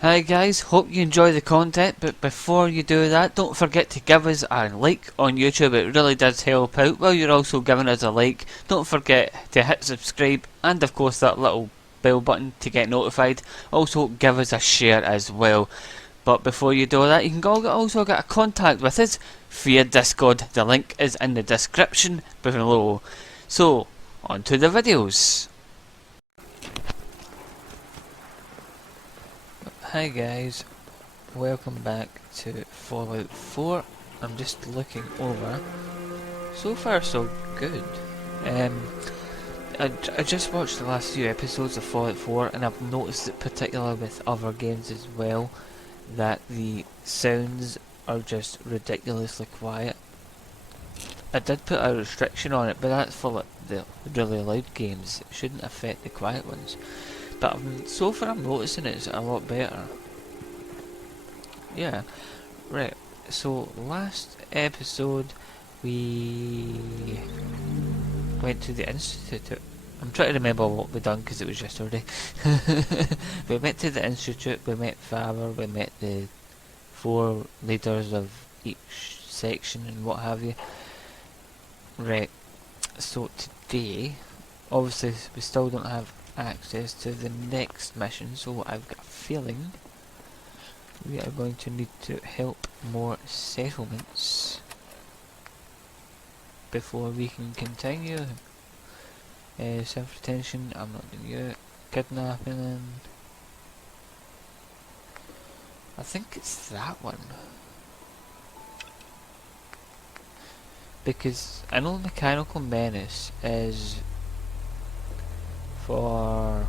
Hi guys, hope you enjoy the content, but before you do that, don't forget to give us a like on YouTube. It really does help out. While you're also giving us a like, don't forget to hit subscribe and of course that little bell button to get notified. Also give us a share as well. But before you do that, you can also get a contact with us via Discord. The link is in the description below. So, on to the videos. Hi guys, welcome back to Fallout 4. I'm just looking over. So far so good. I just watched the last few episodes of Fallout 4 and I've noticed that particularly with other games as well, that the sounds are just ridiculously quiet. I did put a restriction on it, but that's for like the really loud games. It shouldn't affect the quiet ones. But so far I'm noticing it's a lot better. Yeah, right. So last episode we went to the institute. I'm trying to remember what we done because it was yesterday. We went to the institute. We met Faber. We met the 4 leaders of each section and what have you. Right. So today, obviously, we still don't have access to the next mission. So I've got a feeling we are going to need to help more settlements before we can continue. Self-retention, I'm not doing you. Kidnapping, I think it's that one. Because I know mechanical menace is for,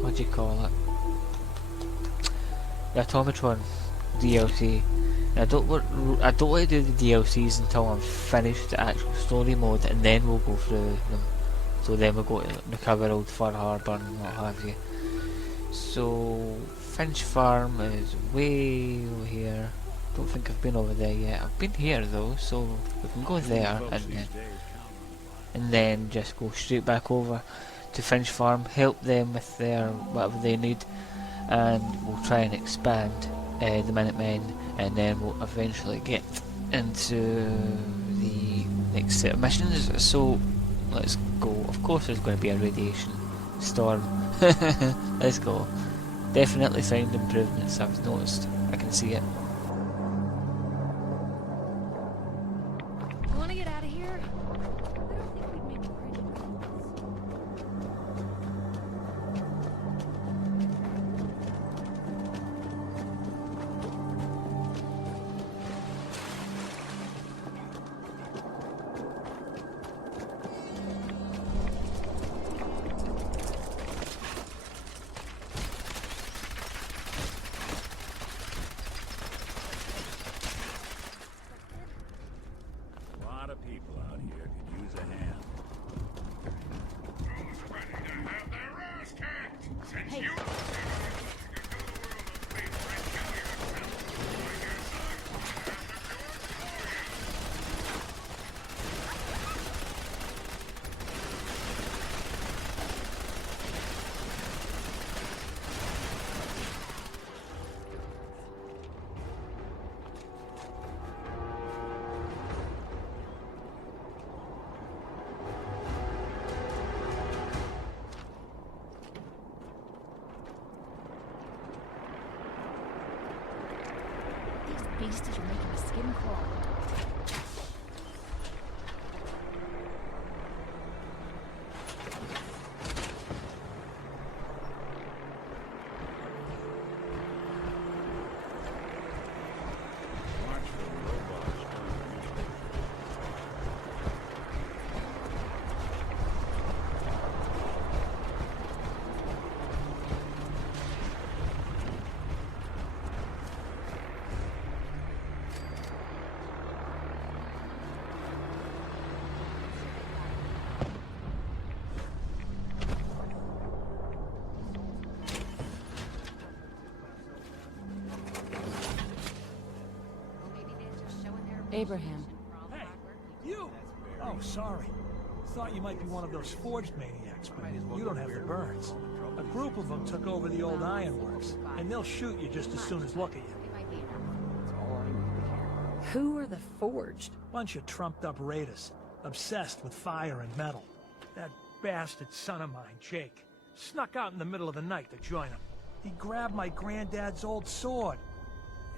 what do you call it? The Automatron DLC. I don't want to do the DLCs until I'm finished the actual story mode, and then we'll go through them. So then we'll go to recover Old Fur Harbour and what have you. So Finch Farm is way over here. Don't think I've been over there yet. I've been here though, so we can go there and then just go straight back over to Finch Farm, help them with their whatever they need, and we'll try and expand the Minutemen, and then we'll eventually get into the next set of missions. So let's go. Of course there's going to be a radiation storm. Let's go. Definitely found improvements, I've noticed. I can see it. You want to get out of here? I don't think we'd make a pretty people out here could use a hand. Who's ready to have their ass kicked? Since Hey. you the world of paper and kill yourself, I guess I'm going to have to do it for you. These beasties are making my skin crawl. Watch for the robots. Abraham. Hey, you! Oh, sorry. Thought you might be one of those forged maniacs, but you don't have the burns. A group of them took over the old ironworks, and they'll shoot you just as soon as look at you. Who are the Forged? Bunch of trumped-up raiders, obsessed with fire and metal. That bastard son of mine, Jake, snuck out in the middle of the night to join them. He grabbed my granddad's old sword.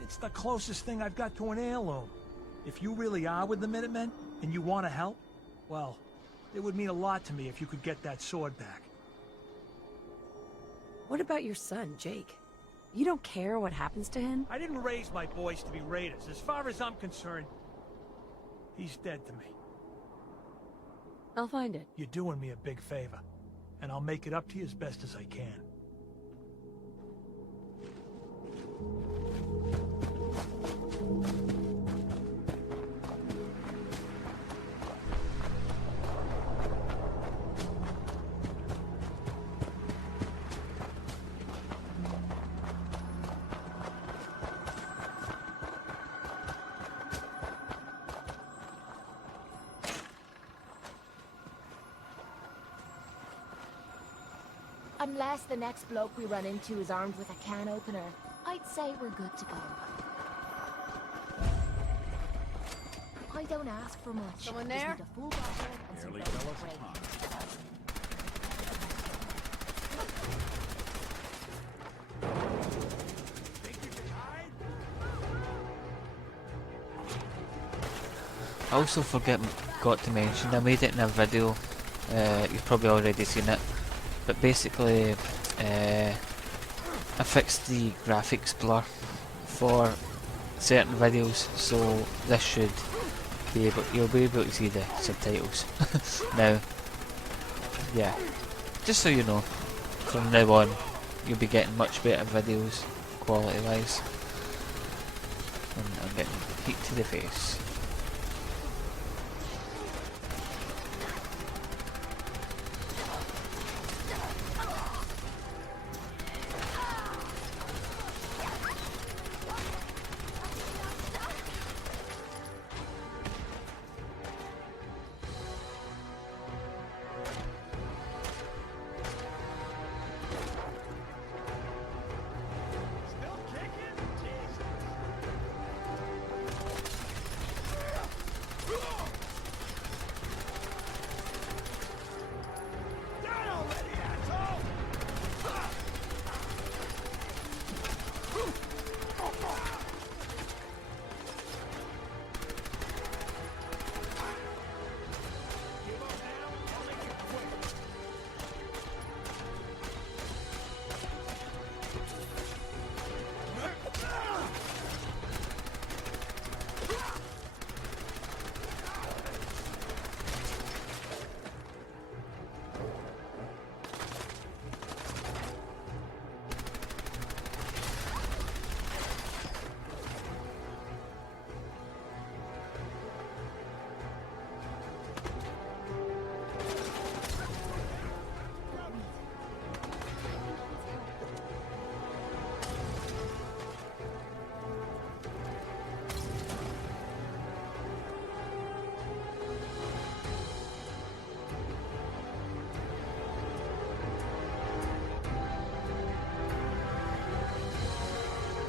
It's the closest thing I've got to an heirloom. If you really are with the Minutemen, and you want to help, well, it would mean a lot to me if you could get that sword back. What about your son, Jake? You don't care what happens to him? I didn't raise my boys to be raiders. As far as I'm concerned, he's dead to me. I'll find it. You're doing me a big favor, and I'll make it up to you as best as I can. Unless the next bloke we run into is armed with a can opener, I'd say we're good to go. I don't ask for much. Someone Just there? need a full bottle and some Barely ready tell us bread. apart. I also got to mention, I made it in a video, you've probably already seen it, but basically I fixed the graphics blur for certain videos, so this should be able, you'll be able to see the subtitles. Now, yeah, just so you know, from now on you'll be getting much better videos quality wise. And I'm getting heat to the face.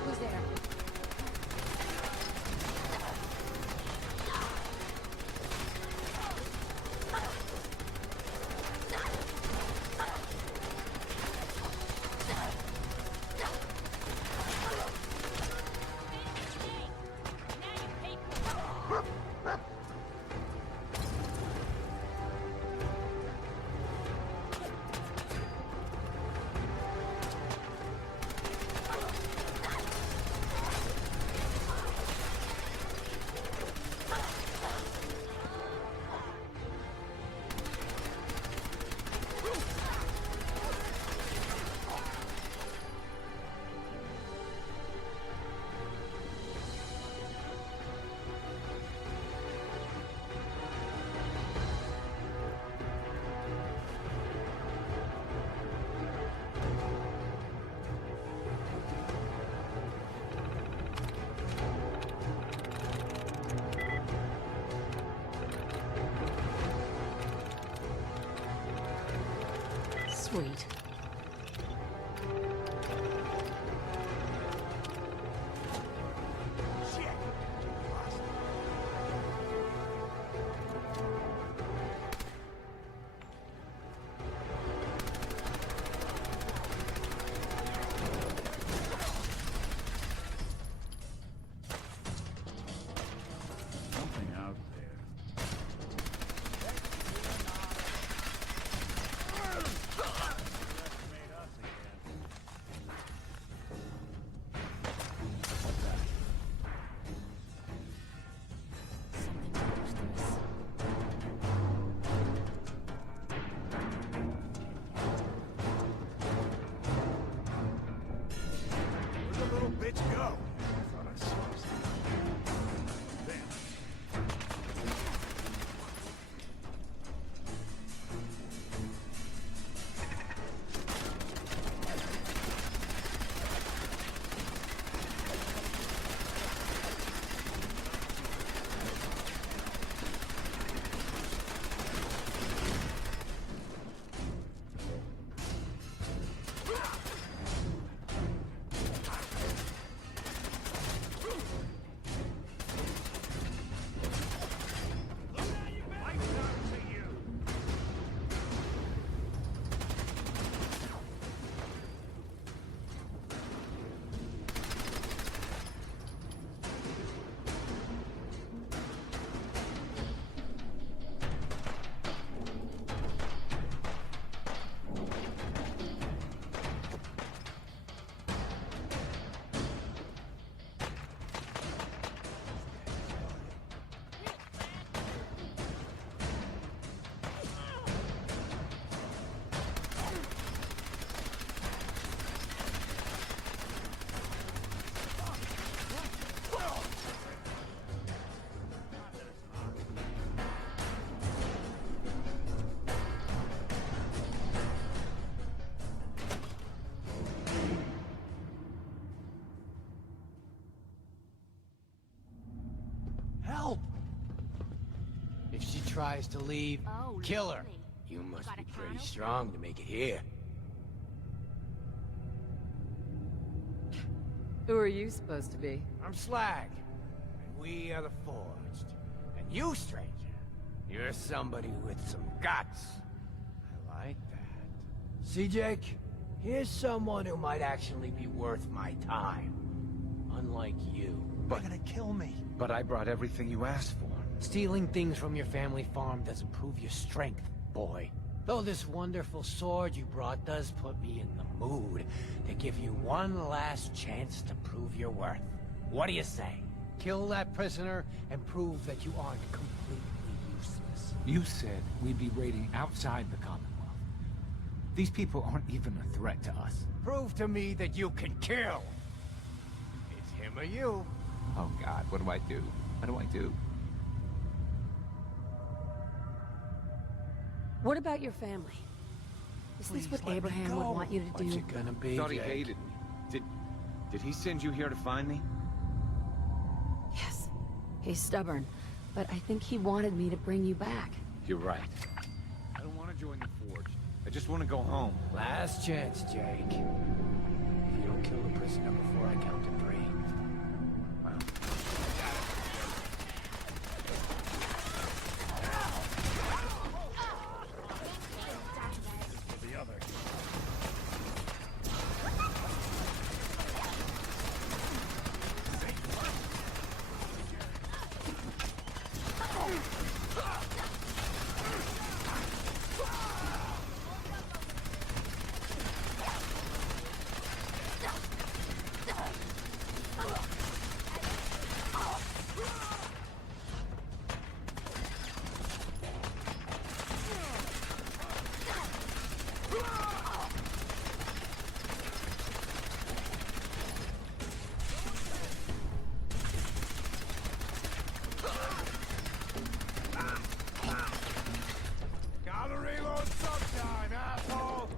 Who's there? Sweet. tries to leave, Oh, kill her. lovely. You must Got be a can pretty opener? strong to make it here. Who are you supposed to be? I'm Slag, and we are the Forged. And you, stranger, you're somebody with some guts. I like that. See, Jake? Here's someone who might actually be worth my time. Unlike you. They're gonna kill me. But I brought everything you asked for. Stealing things from your family farm doesn't prove your strength, boy. Though this wonderful sword you brought does put me in the mood to give you one last chance to prove your worth. What do you say? Kill that prisoner and prove that you aren't completely useless. You said we'd be raiding outside the Commonwealth. These people aren't even a threat to us. Prove to me that you can kill. It's him or you. Oh God, what do I do? What do I do? What about your family? Is Please this what let me Abraham would go. want you to What's do? it gonna be, Thought he Jake? hated me. Did he send you here to find me? Yes. He's stubborn, but I think he wanted me to bring you back. You're right. I don't want to join the Forge. I just want to go home. Last chance, Jake. If you don't kill the prisoner before I count to 3. Well, The other. Gotta reload sometime, asshole!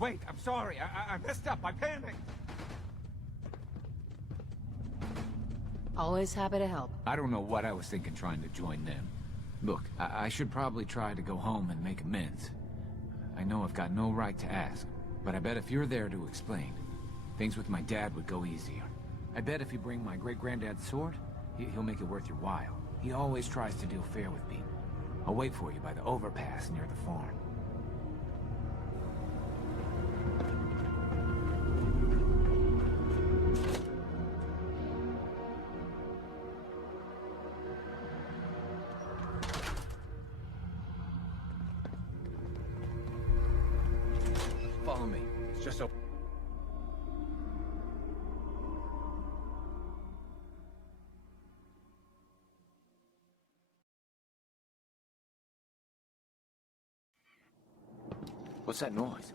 Wait, I'm sorry. I messed up. I panicked. Always happy to help. I don't know what I was thinking trying to join them. Look, I should probably try to go home and make amends. I know I've got no right to ask, but I bet if you're there to explain, things with my dad would go easier. I bet if you bring my great-granddad's sword, he'll make it worth your while. He always tries to deal fair with people. I'll wait for you by the overpass near the farm. Follow me. It's just so... What's that noise?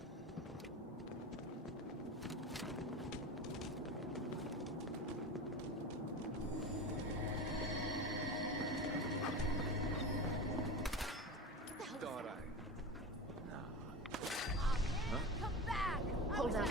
Thought I... Come back! Hold on.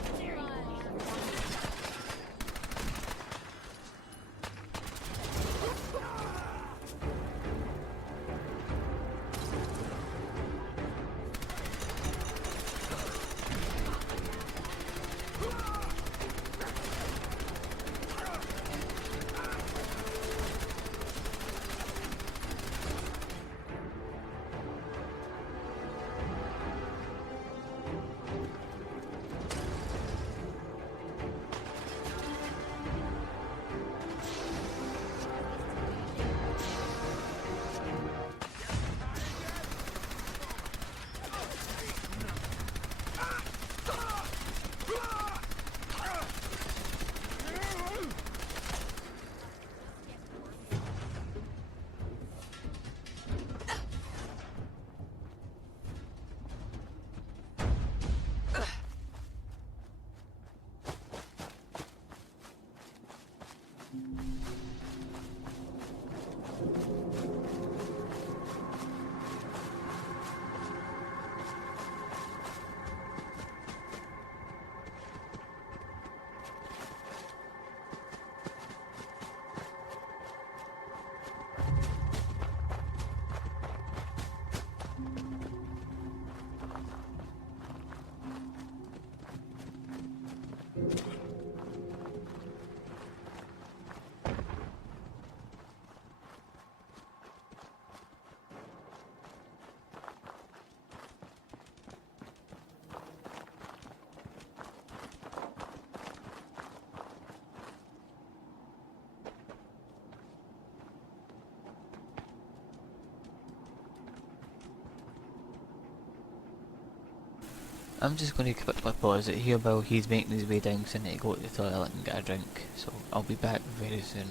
I'm just going to quickly pause it here while he's making his way down, so I need to go to the toilet and get a drink, so I'll be back very soon.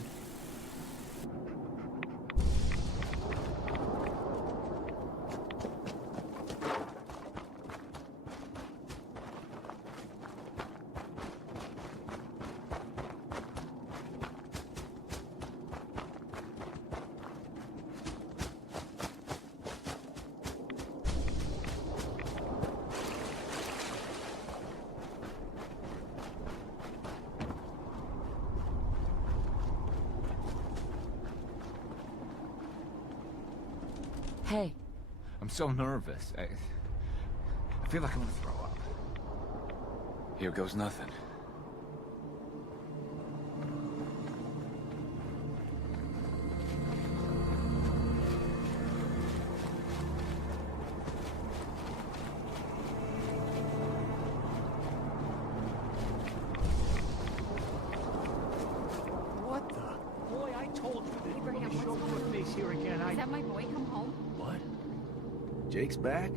Hey, I'm so nervous. I feel like I'm gonna throw up. Here goes nothing. What the? Boy, I told you that Abraham, if you show what's your face here again, Is that my boy come home? What? Jake's back?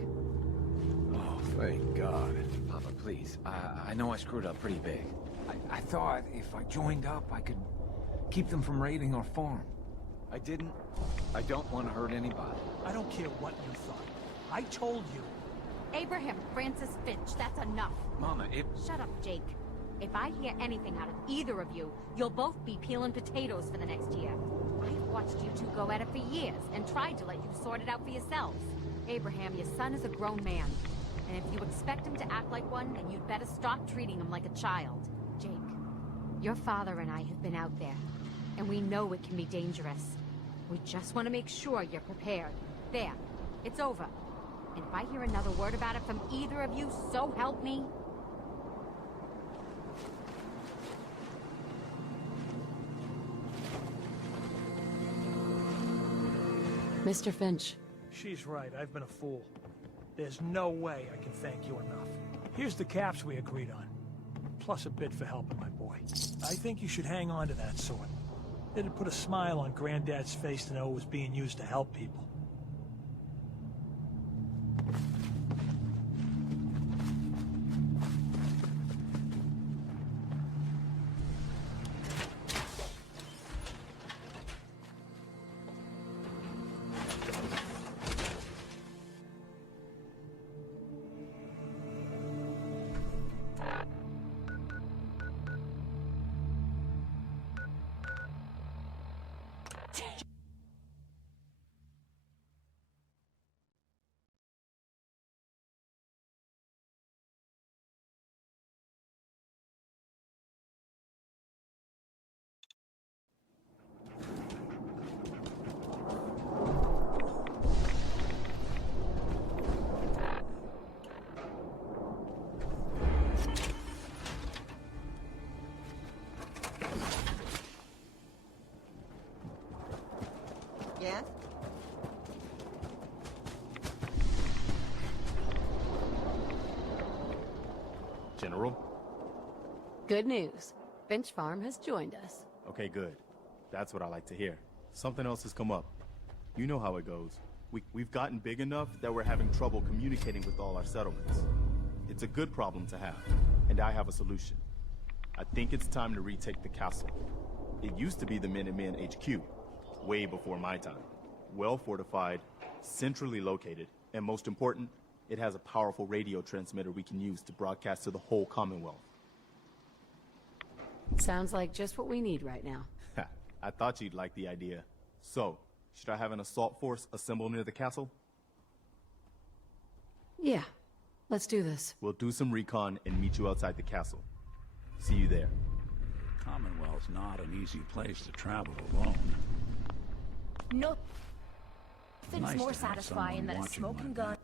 Oh, thank God. Papa, please. I know I screwed up pretty big. I thought if I joined up, I could keep them from raiding our farm. I didn't. I don't want to hurt anybody. I don't care what you thought. I told you. Abraham, Francis Finch, that's enough. Mama, Shut up, Jake. If I hear anything out of either of you, you'll both be peeling potatoes for the next year. I've watched you two go at it for years and tried to let you sort it out for yourselves. Abraham, your son is a grown man. And if you expect him to act like one, then you'd better stop treating him like a child. Jake, your father and I have been out there, and we know it can be dangerous. We just want to make sure you're prepared. There, it's over. And if I hear another word about it from either of you, so help me. Mr. Finch. She's right, I've been a fool. There's no way I can thank you enough. Here's the caps we agreed on, plus a bid for helping my boy. I think you should hang on to that sword. It'd put a smile on Granddad's face to know it was being used to help people. Yes? General? Good news. Finch Farm has joined us. Okay, good. That's what I like to hear. Something else has come up. You know how it goes. We've gotten big enough that we're having trouble communicating with all our settlements. It's a good problem to have, and I have a solution. I think it's time to retake the castle. It used to be the Minutemen HQ, way before my time. Well fortified, centrally located, and most important, it has a powerful radio transmitter we can use to broadcast to the whole Commonwealth. Sounds like just what we need right now. I thought you'd like the idea. So, should I have an assault force assemble near the castle? Yeah, let's do this. We'll do some recon and meet you outside the castle. See you there. Commonwealth's not an easy place to travel alone. No. It's Nice more to have satisfying someone than a watching smoking like gun.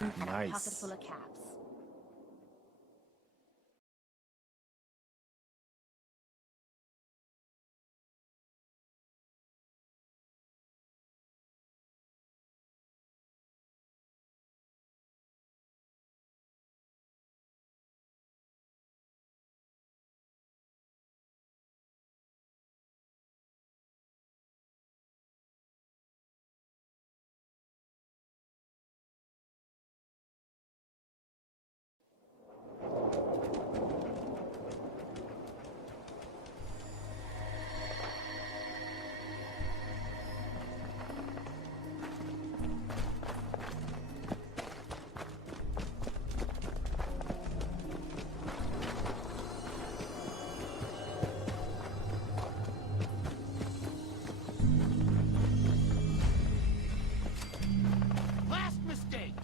And a Nice. pocket full of caps. Last mistake!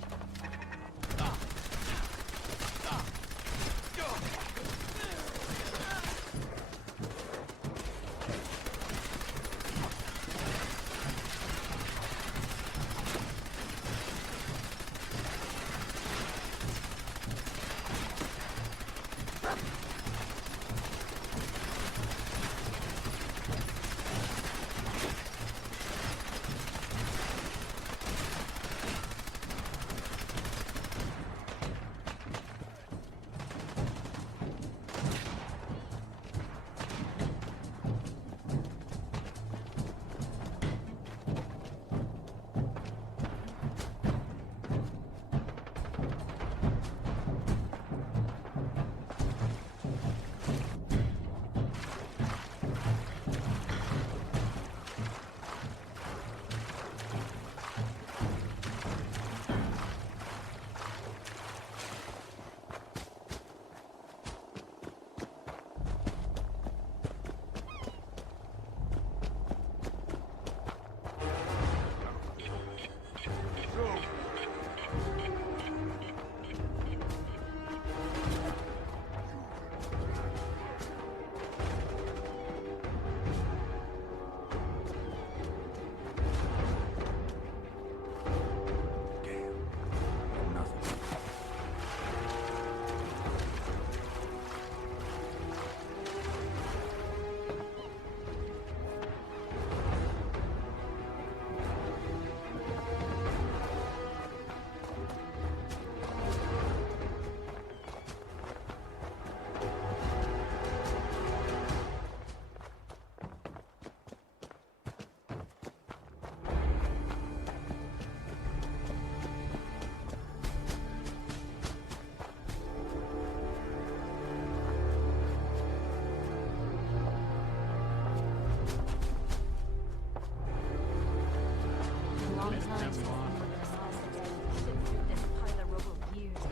Long time since anyone has lost a day. Sit through this pile of rubble years.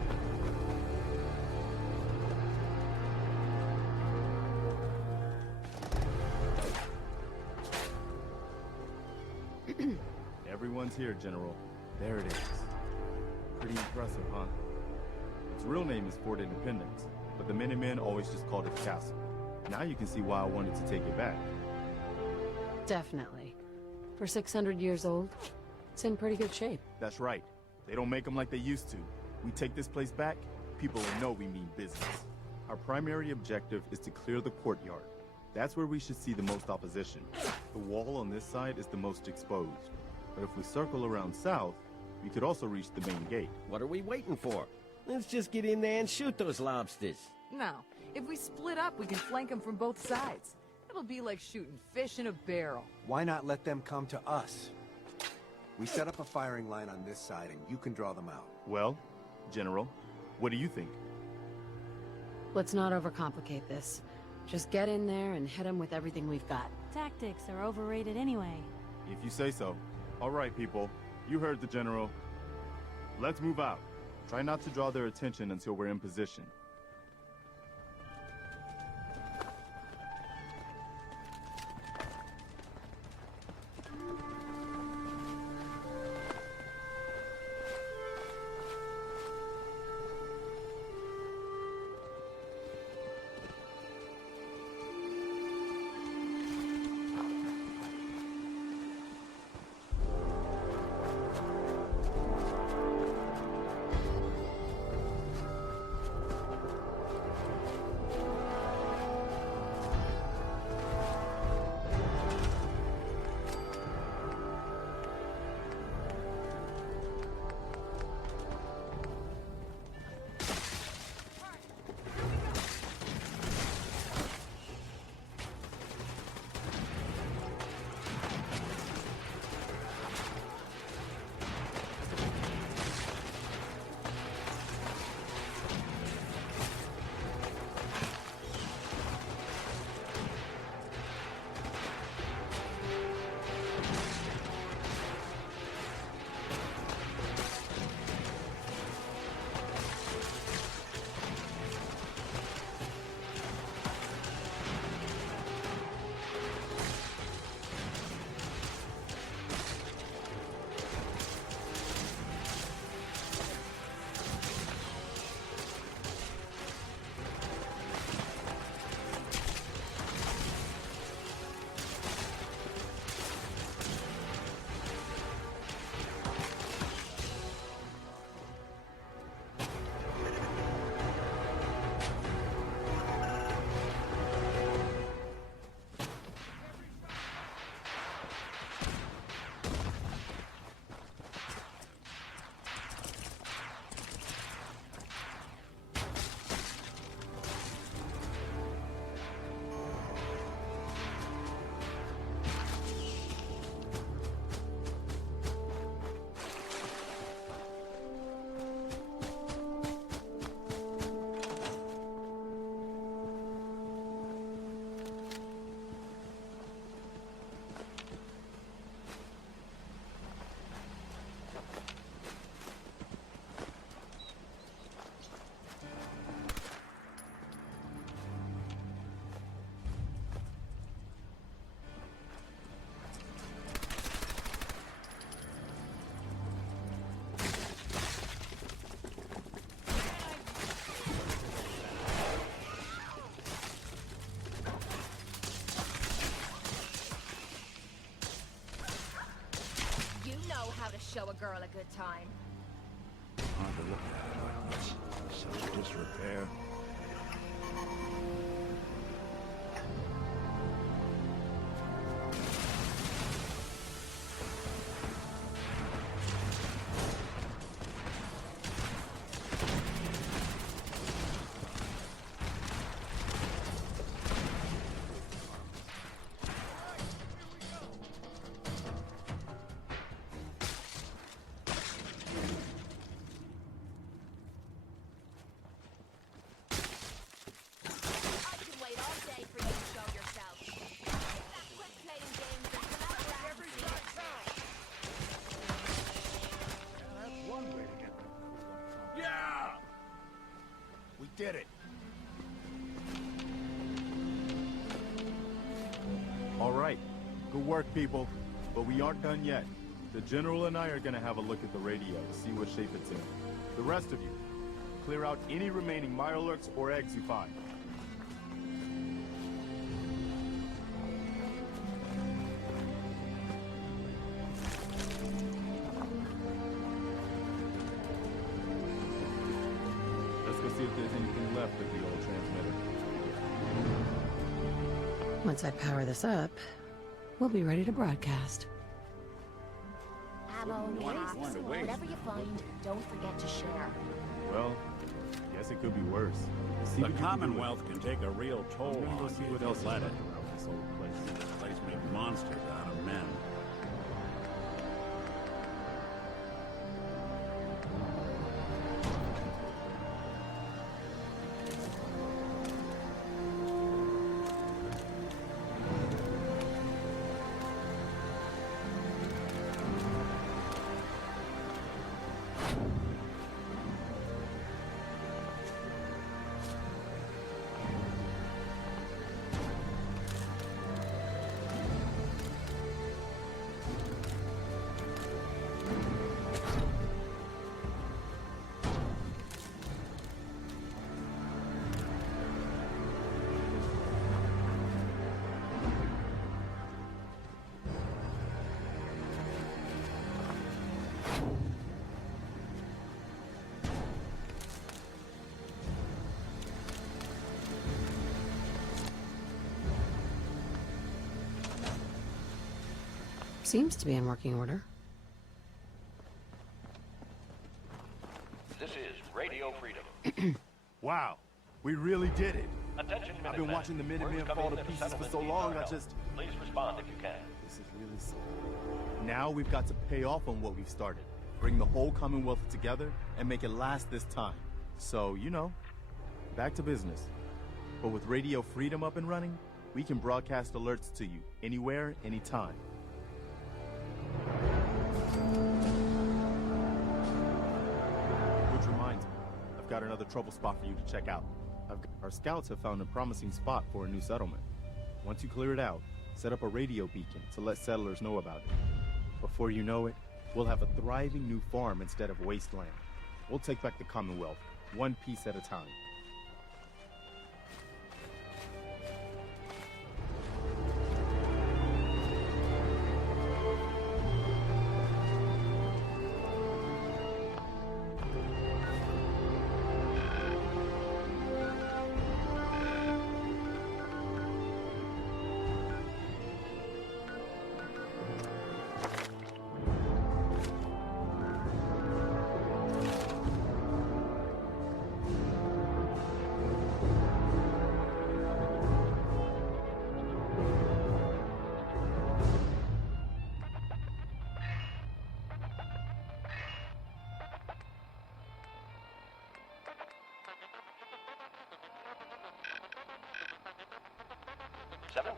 Everyone's here, General. There it is. Pretty impressive, huh? Its real name is Fort Independence, but the Minutemen always just called it the castle. Now you can see why I wanted to take it back. Definitely. For 600 years old, it's in pretty good shape. That's right. They don't make them like they used to. We take this place back, people will know we mean business. Our primary objective is to clear the courtyard. That's where we should see the most opposition. The wall on this side is the most exposed. But if we circle around south, we could also reach the main gate. What are we waiting for? Let's just get in there and shoot those lobsters. No. If we split up, we can flank them from both sides. It'll be like shooting fish in a barrel. Why not let them come to us? We set up a firing line on this side and you can draw them out. Well, General, what do you think? Let's not overcomplicate this. Just get in there and hit them with everything we've got. Tactics are overrated anyway. If you say so. All right, people. You heard the General. Let's move out. Try not to draw their attention until we're in position. How to show a girl a good time. Hard to look at it like this. Such disrepair. Did it. All right. Good work, people. But we aren't done yet. The General and I are gonna have a look at the radio to see what shape it's in. The rest of you, clear out any remaining Mirelurks or eggs you find. See if there's anything left of the old transmitter. Once I power this up, we'll be ready to broadcast. Ammo, packs, whatever you find, don't forget to share. Well, guess it could be worse. The Commonwealth can take a real toll on see you what if else you let is it. around this old place. This place made monsters out of men. seems to be in working order. This is Radio Freedom. Wow, we really did it. Attention, I've been watching the Minutemen fall to pieces for so long, Please respond if you can. This is really sad. Now we've got to pay off on what we've started. Bring the whole Commonwealth together and make it last this time. So, you know, back to business. But with Radio Freedom up and running, we can broadcast alerts to you anywhere, anytime. Which reminds me, I've got another trouble spot for you to check out. Our scouts have found a promising spot for a new settlement. Once you clear it out, set up a radio beacon to let settlers know about it. Before you know it, we'll have a thriving new farm instead of wasteland. We'll take back the Commonwealth, one piece at a time.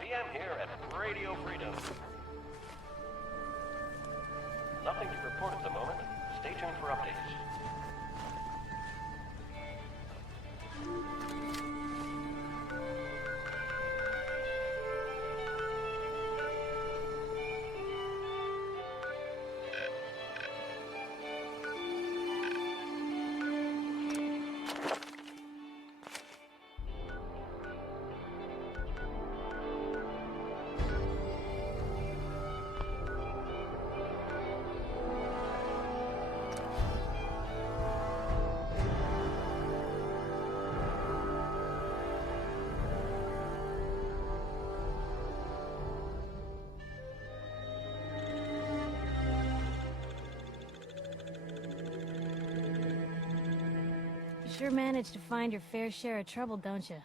PM here at Radio Freedom. Nothing to report at the moment. Stay tuned for updates. Sure manage to find your fair share of trouble, don't you?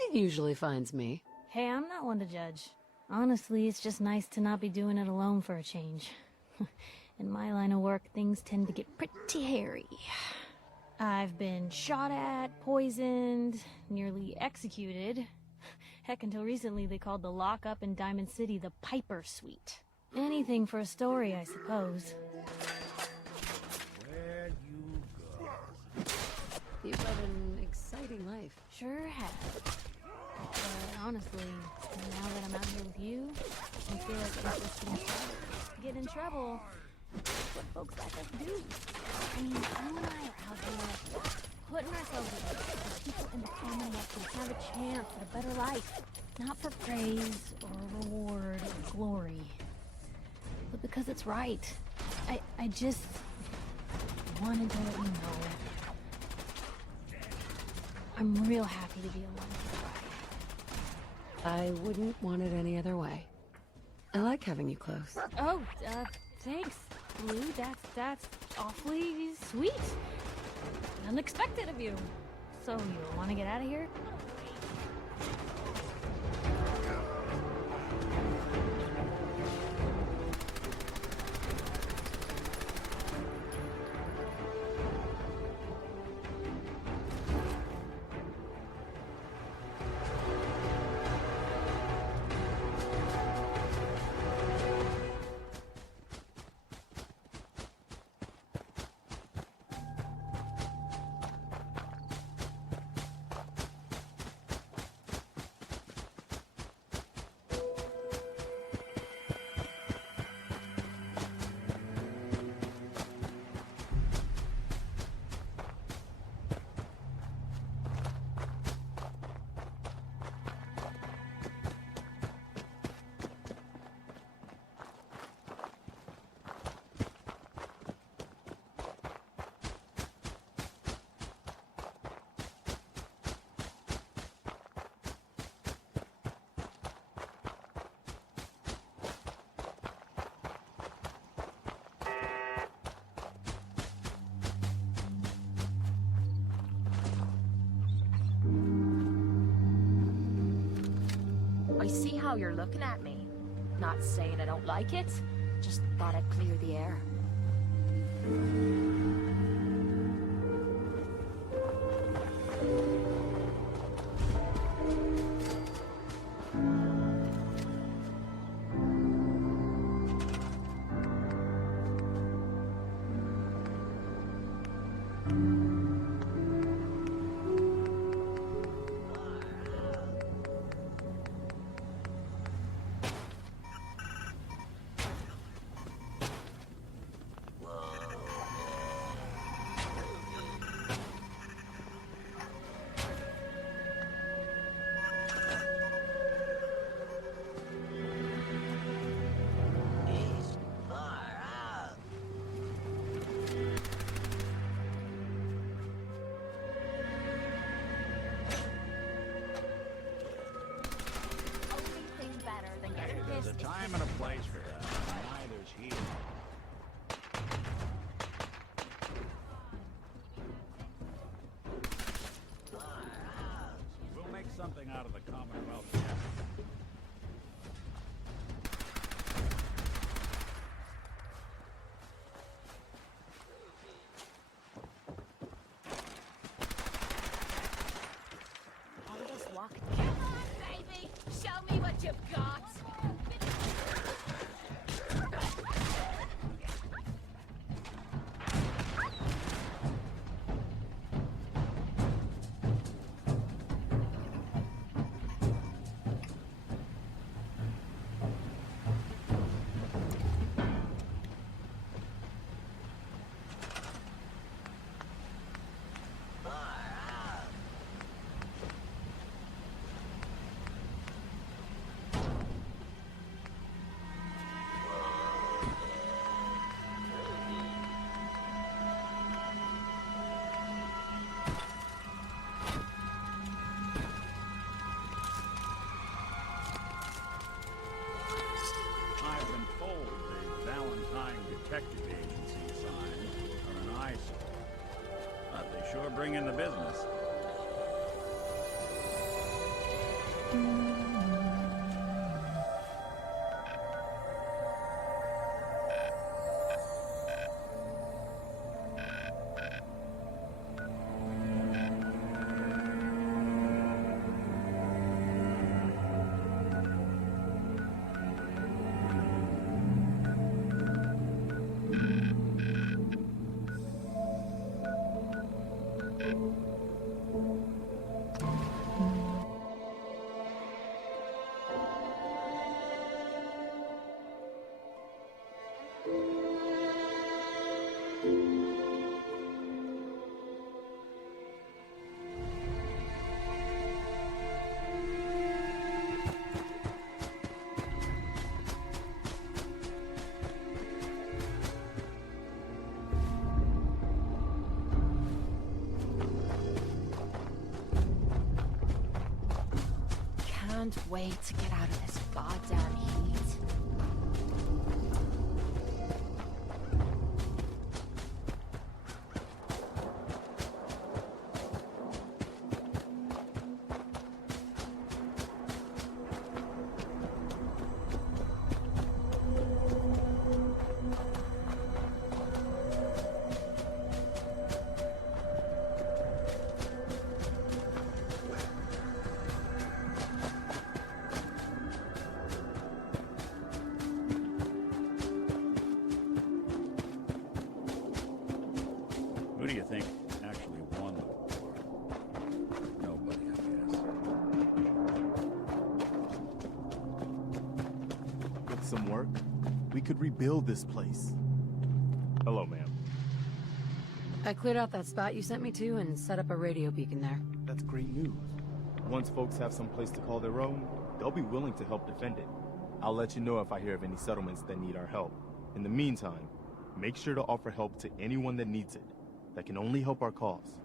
It usually finds me. Hey, I'm not one to judge. Honestly, it's just nice to not be doing it alone for a change. In my line of work, things tend to get pretty hairy. I've been shot at, poisoned, nearly executed. Heck, until recently they called the lockup in Diamond City the Piper Suite. Anything for a story, I suppose. You've had an exciting life. Sure have. But honestly, now that I'm out here with you, I feel like it's just getting started. Get in trouble. That's what folks like us do. I mean, you and I are out here putting ourselves in so the people in the Commonwealth can have a chance at a better life. Not for praise or reward or glory, but because it's right. I just wanted to let you know I'm real happy to be along for the ride. I wouldn't want it any other way. I like having you close. Oh, thanks, Blue. That's awfully sweet. Unexpected of you. So, you want to get out of here? see how you're looking at me. Not saying I don't like it, just thought I'd clear the air. There's a time and a place for that. Neither's here. We'll make something out of the Commonwealth. All this walking. Come on, baby! Show me what you've got! Detective agency signs are an eyesore, but they sure bring in the business. Can't wait to get out of this goddamn heat. Who do you think actually won the war? Nobody, I guess. With some work, we could rebuild this place. Hello, ma'am. I cleared out that spot you sent me to and set up a radio beacon there. That's great news. Once folks have some place to call their own, they'll be willing to help defend it. I'll let you know if I hear of any settlements that need our help. In the meantime, make sure to offer help to anyone that needs it. That can only help our cause.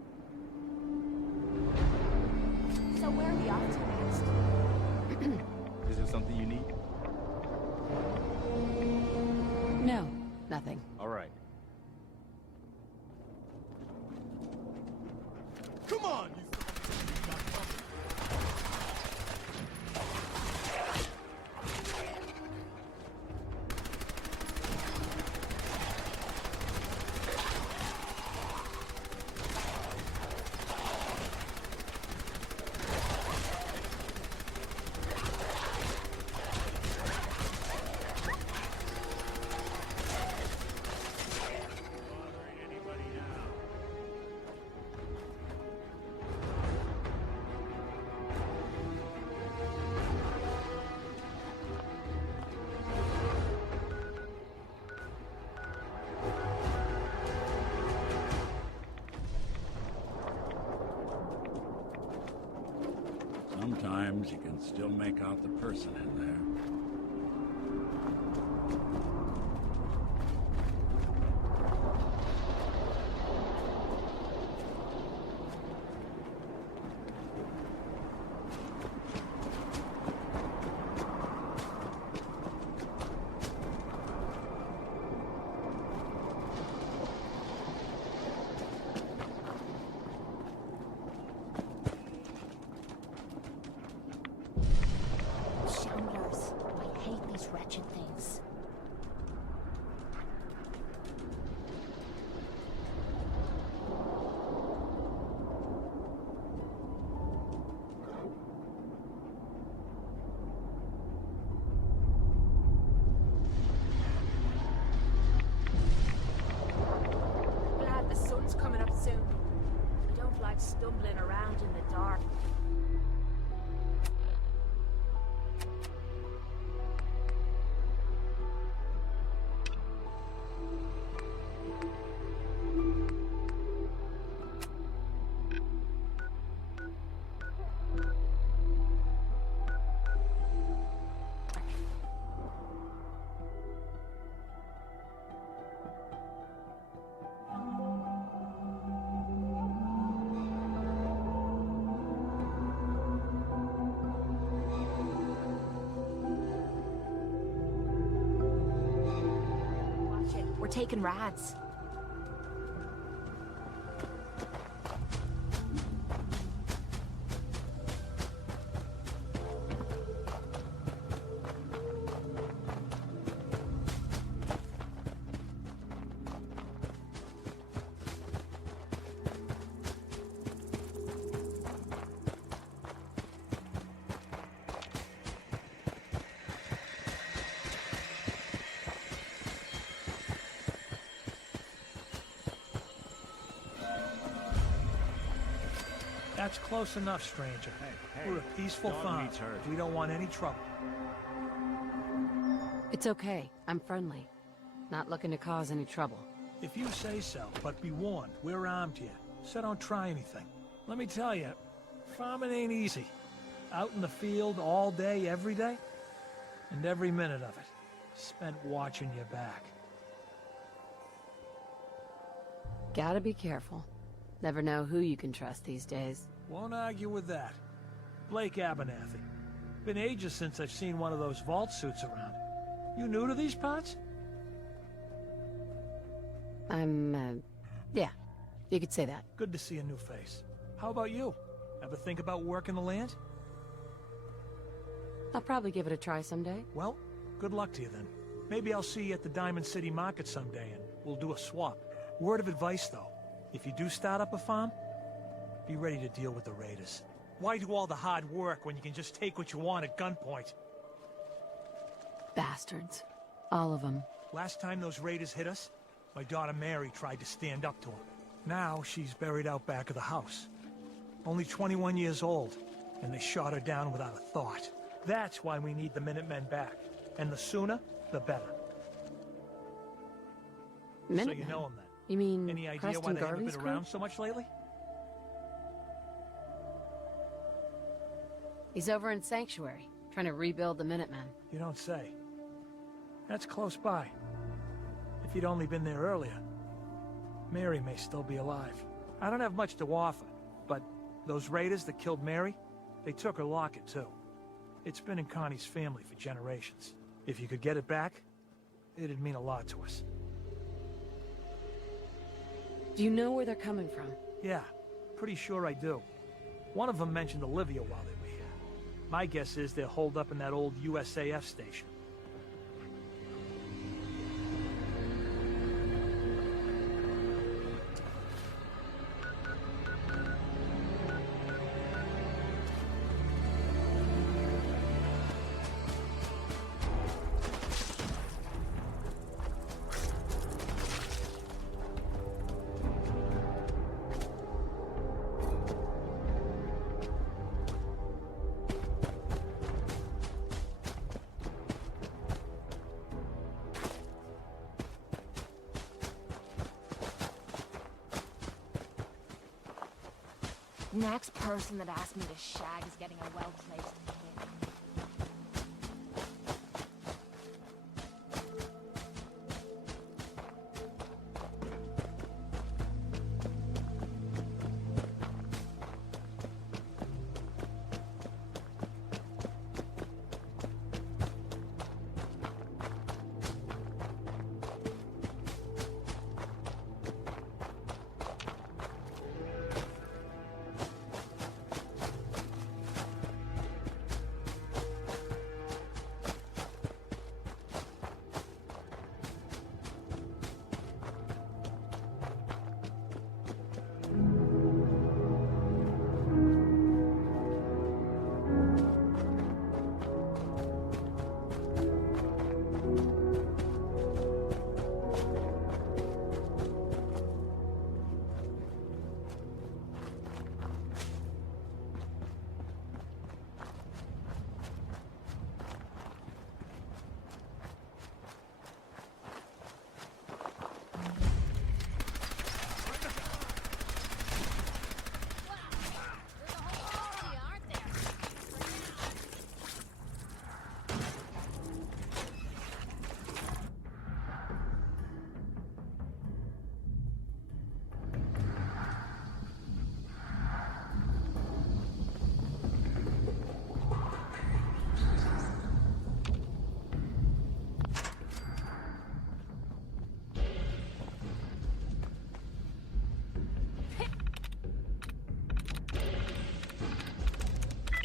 So where are we off to next? Is there something you need? No, nothing. All right. Come on, you son of a- Sometimes you can still make out the person in there. Shamblers. I hate these wretched things. Glad the sun's coming up soon. I don't like stumbling around in the dark. Watch it. We're taking rads. That's close enough, stranger. Hey, We're a peaceful dog farm. meat's hurt. We don't want any trouble. It's okay. I'm friendly. Not looking to cause any trouble. If you say so, but be warned, we're armed here, so don't try anything. Let me tell you, farming ain't easy. Out in the field all day, every day, and every minute of it spent watching your back. Gotta be careful. Never know who you can trust these days. Won't argue with that. Blake Abernathy. Been ages since I've seen one of those vault suits around. You new to these parts? Yeah, you could say that. Good to see a new face. How about you? Ever think about working the land? I'll probably give it a try someday. Well, good luck to you then. Maybe I'll see you at the Diamond City Market someday and we'll do a swap. Word of advice though, if you do start up a farm, be ready to deal with the raiders. Why do all the hard work when you can just take what you want at gunpoint? Bastards. All of them. Last time those raiders hit us, my daughter Mary tried to stand up to them. Now she's buried out back of the house. Only 21 years old, and they shot her down without a thought. That's why we need the Minutemen back. And the sooner, the better. So Minutemen? you know them then. You mean Any idea Preston why they haven't Garvey's been crew? around so much lately? He's over in Sanctuary, trying to rebuild the Minutemen. You don't say. That's close by. If you'd only been there earlier, Mary may still be alive. I don't have much to offer, but those raiders that killed Mary, they took her locket too. It's been in Connie's family for generations. If you could get it back, it'd mean a lot to us. Do you know where they're coming from? Yeah, pretty sure I do. One of them mentioned Olivia while they were here. My guess is they're holed up in that old USAF station. Next person that asked me to shag is getting a well-placed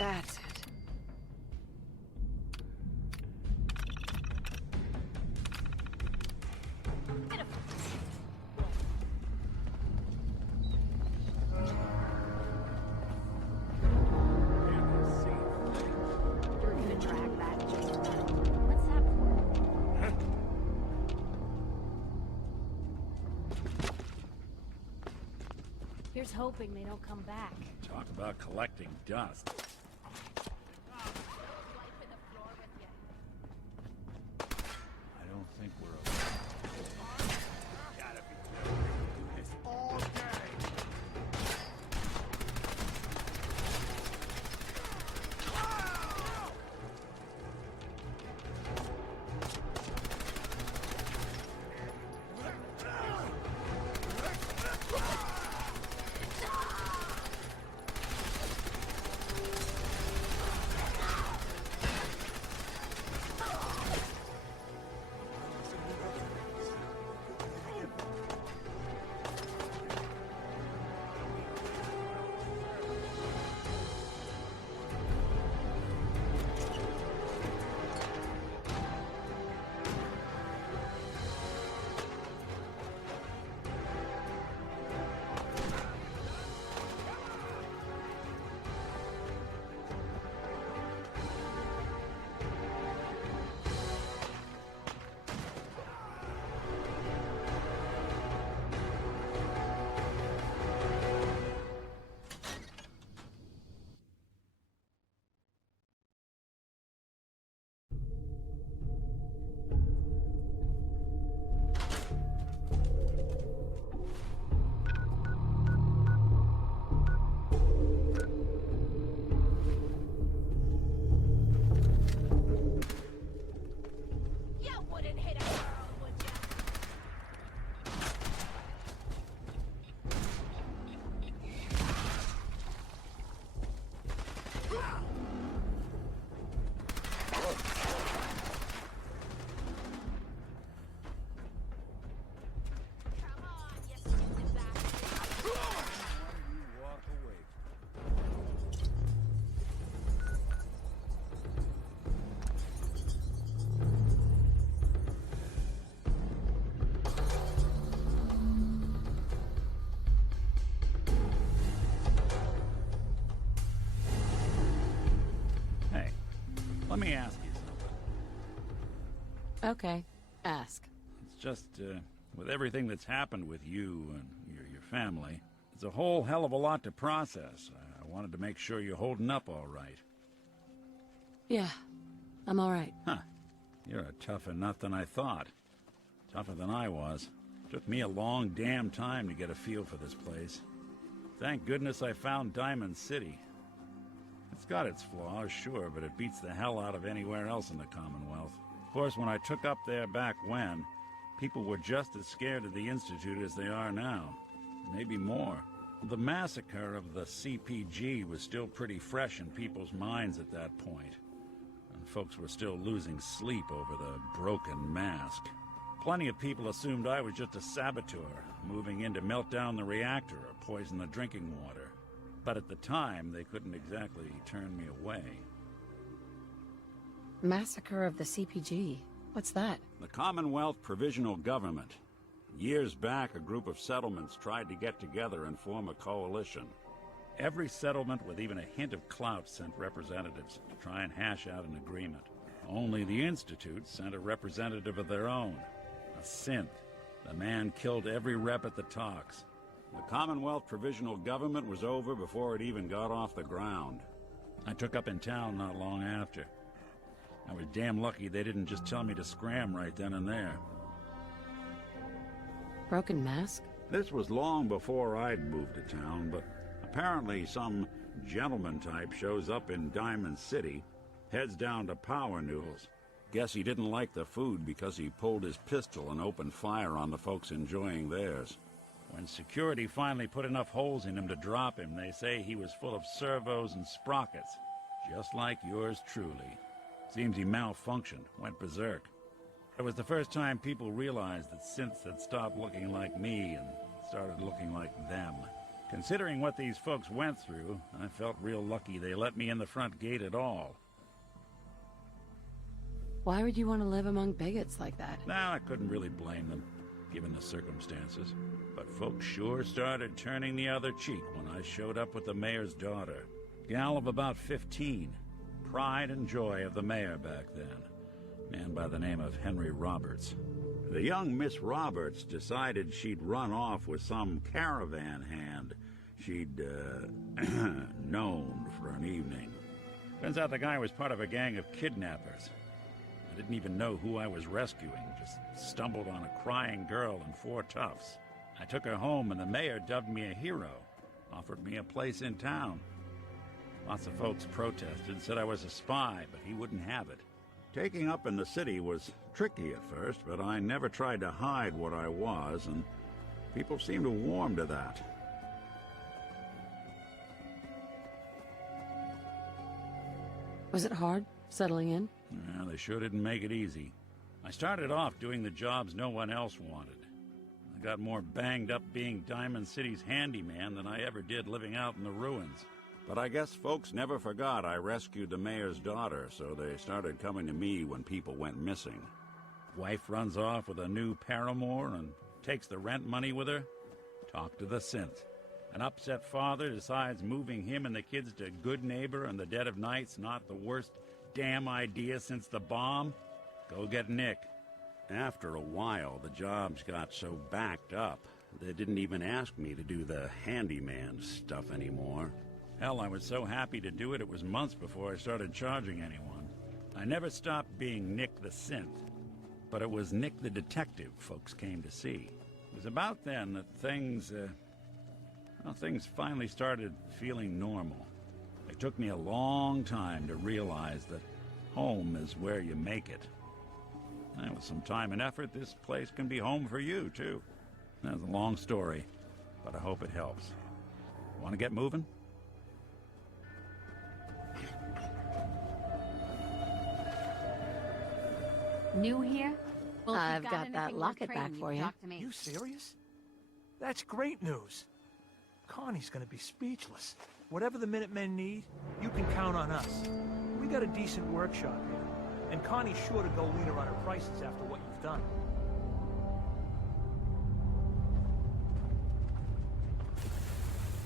That's it. You're gonna drag that just what's that for? Here's hoping they don't come back. Talk about collecting dust. I don't think we're okay. Gotta be do this all day. Let me ask you something. Okay, ask. It's just, with everything that's happened with you and your family, it's a whole hell of a lot to process. I wanted to make sure you're holding up all right. Yeah, I'm all right. Huh. You're a tougher nut than I thought. Tougher than I was. Took me a long damn time to get a feel for this place. Thank goodness I found Diamond City. It's got its flaws, sure, but it beats the hell out of anywhere else in the Commonwealth. Of course, when I took up there back when, people were just as scared of the Institute as they are now. Maybe more. The massacre of the CPG was still pretty fresh in people's minds at that point, and folks were still losing sleep over the broken mask. Plenty of people assumed I was just a saboteur, moving in to melt down the reactor or poison the drinking water. But at the time, they couldn't exactly turn me away. Massacre of the CPG. What's that? The Commonwealth Provisional Government. Years back, a group of settlements tried to get together and form a coalition. Every settlement with even a hint of clout sent representatives to try and hash out an agreement. Only the Institute sent a representative of their own. A synth. The man killed every rep at the talks. The Commonwealth Provisional Government was over before it even got off the ground. I took up in town not long after. I was damn lucky they didn't just tell me to scram right then and there. Broken mask? This was long before I'd moved to town, but apparently some gentleman type shows up in Diamond City, heads down to Power Noodles. Guess he didn't like the food because he pulled his pistol and opened fire on the folks enjoying theirs. When security finally put enough holes in him to drop him, they say he was full of servos and sprockets, just like yours truly. Seems he malfunctioned, went berserk. It was the first time people realized that synths had stopped looking like me and started looking like them. Considering what these folks went through, I felt real lucky they let me in the front gate at all. Why would you want to live among bigots like that? Now, I couldn't really blame them, given the circumstances. But folks sure started turning the other cheek when I showed up with the mayor's daughter. Gal of about 15. Pride and joy of the mayor back then. Man by the name of Henry Roberts. The young Miss Roberts decided she'd run off with some caravan hand she'd, known for an evening. Turns out the guy was part of a gang of kidnappers. I didn't even know who I was rescuing, just stumbled on a crying girl and 4 toughs. I took her home and the mayor dubbed me a hero, offered me a place in town. Lots of folks protested, said I was a spy, but he wouldn't have it. Taking up in the city was tricky at first, but I never tried to hide what I was, and people seemed to warm to that. Was it hard, settling in? Yeah, they sure didn't make it easy. I started off doing the jobs no one else wanted. I got more banged up being Diamond City's handyman than I ever did living out in the ruins. But I guess folks never forgot I rescued the mayor's daughter, so they started coming to me when people went missing. Wife runs off with a new paramour and takes the rent money with her. Talk to the synth. An upset father decides moving him and the kids to Good Neighbor in the dead of night's not the worst damn idea since the bomb. Go get Nick. After a while, the jobs got so backed up, they didn't even ask me to do the handyman stuff anymore. Hell, I was so happy to do it, it was months before I started charging anyone. I never stopped being Nick the Synth, but it was Nick the Detective folks came to see. It was about then that things finally started feeling normal. It took me a long time to realize that home is where you make it. And with some time and effort, this place can be home for you, too. That's a long story, but I hope it helps. Want to get moving? New here? Well, if I've you've got that anything worth locket back trading, for you. talk to me. You serious? That's great news. Connie's gonna be speechless. Whatever the Minutemen need, you can count on us. We got a decent workshop here, and Connie's sure to go leaner on her prices after what you've done.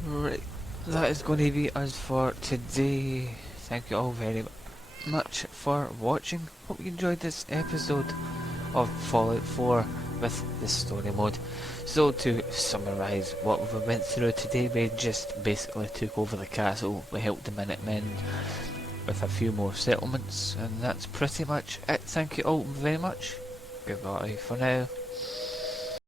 Right, that is going to be us for today. Thank you all very much for watching. Hope you enjoyed this episode of Fallout 4 with the story mode. So to summarise what we went through today, we just basically took over the castle, we helped the Minutemen with a few more settlements, and that's pretty much it. Thank you all very much. Goodbye for now.